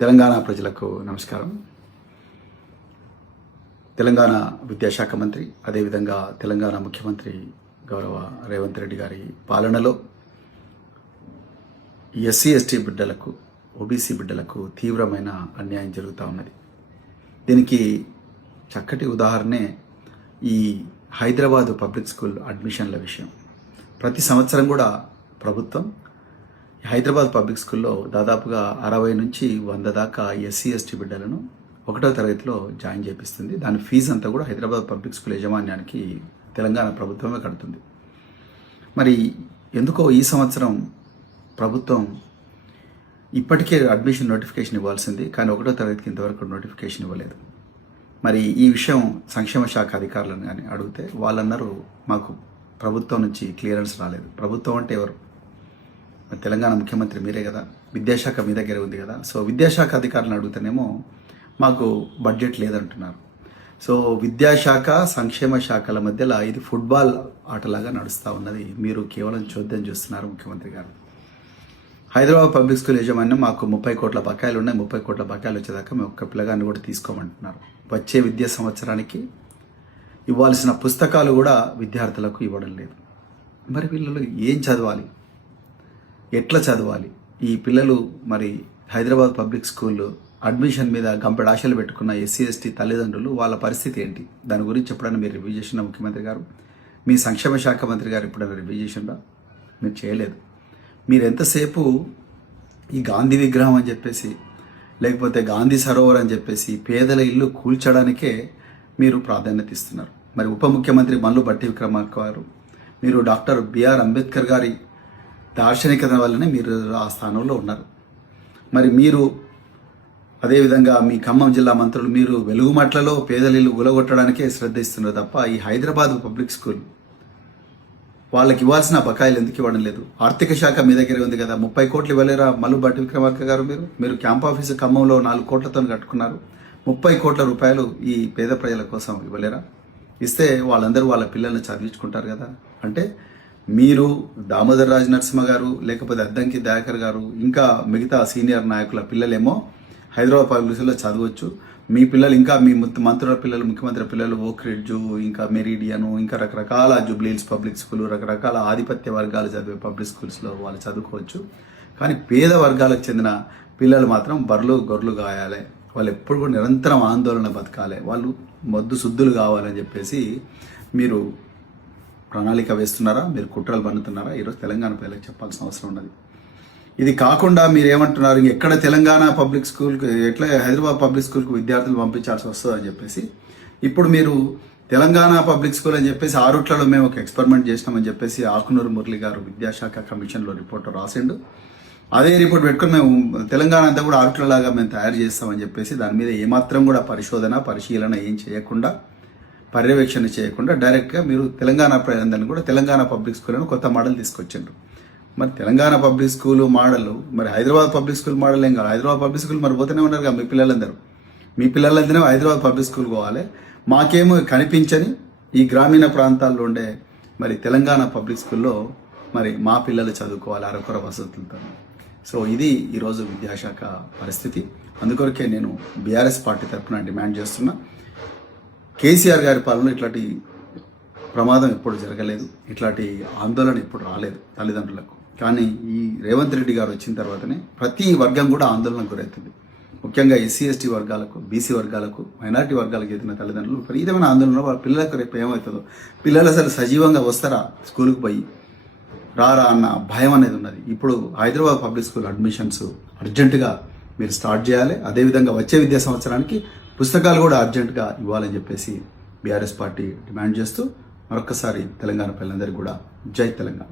తెలంగాణ ప్రజలకు నమస్కారం. తెలంగాణ విద్యాశాఖ మంత్రి, అదేవిధంగా తెలంగాణ ముఖ్యమంత్రి గౌరవ రేవంత్ రెడ్డి గారి పాలనలో ఎస్సీ ఎస్టీ బిడ్డలకు, ఓబీసీ బిడ్డలకు తీవ్రమైన అన్యాయం జరుగుతూ ఉన్నది. దీనికి చక్కటి ఉదాహరణే ఈ హైదరాబాదు పబ్లిక్ స్కూల్ అడ్మిషన్ల విషయం. ప్రతి సంవత్సరం కూడా ప్రభుత్వం హైదరాబాద్ పబ్లిక్ స్కూల్లో దాదాపుగా 60 నుంచి 100 దాకా ఎస్సీ ఎస్టీ బిడ్డలను 1వ తరగతిలో జాయిన్ చేపిస్తుంది. దాని ఫీజు అంతా కూడా హైదరాబాద్ పబ్లిక్ స్కూల్ యాజమాన్యానికి తెలంగాణ ప్రభుత్వమే కడుతుంది. మరి ఎందుకో ఈ సంవత్సరం ప్రభుత్వం ఇప్పటికే అడ్మిషన్ నోటిఫికేషన్ ఇవ్వాల్సింది, కానీ 1వ తరగతికి ఇంతవరకు నోటిఫికేషన్ ఇవ్వలేదు. మరి ఈ విషయం సంక్షేమ శాఖ అధికారులను కానీ అడిగితే వాళ్ళన్నారు మాకు ప్రభుత్వం నుంచి క్లియరెన్స్ రాలేదు. ప్రభుత్వం అంటే ఎవరు? తెలంగాణ ముఖ్యమంత్రి మీరే కదా, విద్యాశాఖ మీ దగ్గర ఉంది కదా. సో విద్యాశాఖ అధికారులను అడుగుతానేమో మాకు బడ్జెట్ లేదంటున్నారు. సో విద్యాశాఖ సంక్షేమ శాఖల మధ్యలో ఇది ఫుట్బాల్ ఆటలాగా నడుస్తూ ఉన్నది. మీరు కేవలం చోద్యం చూస్తున్నారు ముఖ్యమంత్రి గారు. హైదరాబాద్ పబ్లిక్ స్కూల్ యాజమాన్యం మాకు 30 కోట్ల బకాయిలు ఉన్నాయి, 30 కోట్ల బకాయిలు వచ్చేదాకా మేము ఒక్క పిల్లగాన్ని కూడా తీసుకోమంటున్నారు. వచ్చే విద్యా సంవత్సరానికి ఇవ్వాల్సిన పుస్తకాలు కూడా విద్యార్థులకు ఇవ్వడం లేదు. మరి వీళ్ళు ఏం చదవాలి, ఎట్లా చదవాలి? ఈ పిల్లలు మరి హైదరాబాద్ పబ్లిక్ స్కూల్ అడ్మిషన్ మీద గంపెడు ఆశలు పెట్టుకున్న ఎస్సీ ఎస్టీ తల్లిదండ్రులు, వాళ్ళ పరిస్థితి ఏంటి? దాని గురించి ఎప్పుడైనా మీరు రివ్యూ చేసిన ముఖ్యమంత్రి గారు? మీ సంక్షేమ శాఖ మంత్రి గారు ఎప్పుడైనా రివ్యూ చేసిండా? మీరు చేయలేదు. మీరు ఎంతసేపు ఈ గాంధీ విగ్రహం అని చెప్పేసి, లేకపోతే గాంధీ సరోవర్ అని చెప్పేసి పేదల ఇల్లు కూల్చడానికే మీరు ప్రాధాన్యత ఇస్తున్నారు. మరి ఉప ముఖ్యమంత్రి మల్లు భట్టి విక్రమార్క గారు, మీరు డాక్టర్ బిఆర్ అంబేద్కర్ గారి దార్శనికత వల్లనే మీరు ఆ స్థానంలో ఉన్నారు. మరి మీరు అదేవిధంగా మీ ఖమ్మం జిల్లా మంత్రులు మీరు వెలుగుమట్లలో పేదల ఇల్లు గులగొట్టడానికే శ్రద్ధ ఇస్తున్నారు తప్ప ఈ హైదరాబాద్ పబ్లిక్ స్కూల్ వాళ్ళకి ఇవ్వాల్సిన బకాయిలు ఎందుకు ఇవ్వడం లేదు? ఆర్థిక శాఖ మీ దగ్గర ఉంది కదా, 30 కోట్లు ఇవ్వలేరా మల్లు భట్టి విక్రమార్క గారు? మీరు క్యాంప్ ఆఫీసు ఖమ్మంలో 4 కోట్లతో కట్టుకున్నారు. 30 కోట్ల రూపాయలు ఈ పేద ప్రజల కోసం ఇవ్వలేరా? ఇస్తే వాళ్ళందరూ వాళ్ళ పిల్లల్ని చదివించుకుంటారు కదా. అంటే మీరు దామోదర్ రాజ్ నరసింహ గారు, లేకపోతే అద్దంకి దయాకర్ గారు, ఇంకా మిగతా సీనియర్ నాయకుల పిల్లలేమో హైదరాబాద్ పబ్లిక్ స్కూల్లో చదవచ్చు. మీ పిల్లలు, ఇంకా మీ మంత్రుల పిల్లలు, ముఖ్యమంత్రి పిల్లలు ఓక్ రిడ్జు, ఇంకా మెరీడియను, ఇంకా రకరకాల జూబ్లీహిల్స్ పబ్లిక్ స్కూల్, రకరకాల ఆధిపత్య వర్గాలు చదివే పబ్లిక్ స్కూల్స్లో వాళ్ళు చదువుకోవచ్చు. కానీ పేద వర్గాలకు చెందిన పిల్లలు మాత్రం బర్రెలు గొర్రెలు కాయాలి, వాళ్ళు ఎప్పుడు కూడా నిరంతరం ఆందోళన బతకాలి, వాళ్ళు మొద్దు శుద్ధులు కావాలని చెప్పేసి మీరు ప్రణాళిక వేస్తున్నారా? మీరు కుట్రలు పన్నుతున్నారా? ఈరోజు తెలంగాణ ప్రజలకు చెప్పాల్సిన అవసరం ఉన్నది. ఇది కాకుండా మీరు ఏమంటున్నారు, ఎక్కడ తెలంగాణ పబ్లిక్ స్కూల్కి, ఎట్లా హైదరాబాద్ పబ్లిక్ స్కూల్కి విద్యార్థులు పంపించాల్సి వస్తుంది అని చెప్పేసి ఇప్పుడు మీరు తెలంగాణ పబ్లిక్ స్కూల్ అని చెప్పేసి 6 రూట్లలో మేము ఒక ఎక్స్పెరిమెంట్ చేసినామని చెప్పేసి ఆకునూరు మురళి గారు విద్యాశాఖ కమిషన్లో రిపోర్ట్ రాసిండు. అదే రిపోర్ట్ పెట్టుకుని మేము తెలంగాణ అంతా కూడా 6 రూట్లలాగా మేము తయారు చేస్తామని చెప్పేసి దాని మీద ఏమాత్రం కూడా పరిశీలన ఏం చేయకుండా, పర్యవేక్షణ చేయకుండా డైరెక్ట్గా మీరు తెలంగాణ ప్రజలందరినీ కూడా తెలంగాణ పబ్లిక్ స్కూల్ అని కొత్త మోడల్ తీసుకొచ్చిండ్రు. మరి తెలంగాణ పబ్లిక్ స్కూల్ మోడల్, మరి హైదరాబాద్ పబ్లిక్ స్కూల్ మోడల్ ఏం కాదు. హైదరాబాద్ పబ్లిక్ స్కూల్ మరి పోతూనే ఉన్నారు కదా మీ పిల్లలందరూ హైదరాబాద్ పబ్లిక్ స్కూల్ పోవాలి. మాకేమో కనిపించని ఈ గ్రామీణ ప్రాంతాల్లో ఉండే మరి తెలంగాణ పబ్లిక్ స్కూల్లో మరి మా పిల్లలు చదువుకోవాలి అరకొర వసతులతో. సో ఇది ఈరోజు విద్యాశాఖ పరిస్థితి. అందుకొరకే నేను బీఆర్ఎస్ పార్టీ తరఫున డిమాండ్ చేస్తున్నా, కేసీఆర్ గారి పాలనలో ఇట్లాంటి ప్రమాదం ఎప్పుడు జరగలేదు, ఇట్లాంటి ఆందోళన ఎప్పుడు రాలేదు తల్లిదండ్రులకు. కానీ ఈ రేవంత్ రెడ్డి గారు వచ్చిన తర్వాతనే ప్రతి వర్గం కూడా ఆందోళనకు గురవుతుంది. ముఖ్యంగా ఎస్సీ ఎస్టీ వర్గాలకు, బీసీ వర్గాలకు, మైనారిటీ వర్గాలకు ఎదిగిన తల్లిదండ్రులు విపరీతమైన ఆందోళన. వాళ్ళ పిల్లలకు రేపు ఏమవుతుందో, పిల్లలు అసలు సజీవంగా వస్తారా స్కూల్కి పోయి రారా అన్న భయం అనేది ఉన్నది. ఇప్పుడు హైదరాబాద్ పబ్లిక్ స్కూల్ అడ్మిషన్స్ అర్జెంటుగా మీరు స్టార్ట్ చేయాలి. అదేవిధంగా వచ్చే విద్యా సంవత్సరానికి పుస్తకాలు కూడా అర్జెంటుగా ఇవ్వాలని చెప్పేసి బీఆర్ఎస్ పార్టీ డిమాండ్ చేస్తూ మరొకసారి తెలంగాణ ప్రజలందరికీ కూడా జై తెలంగాణ.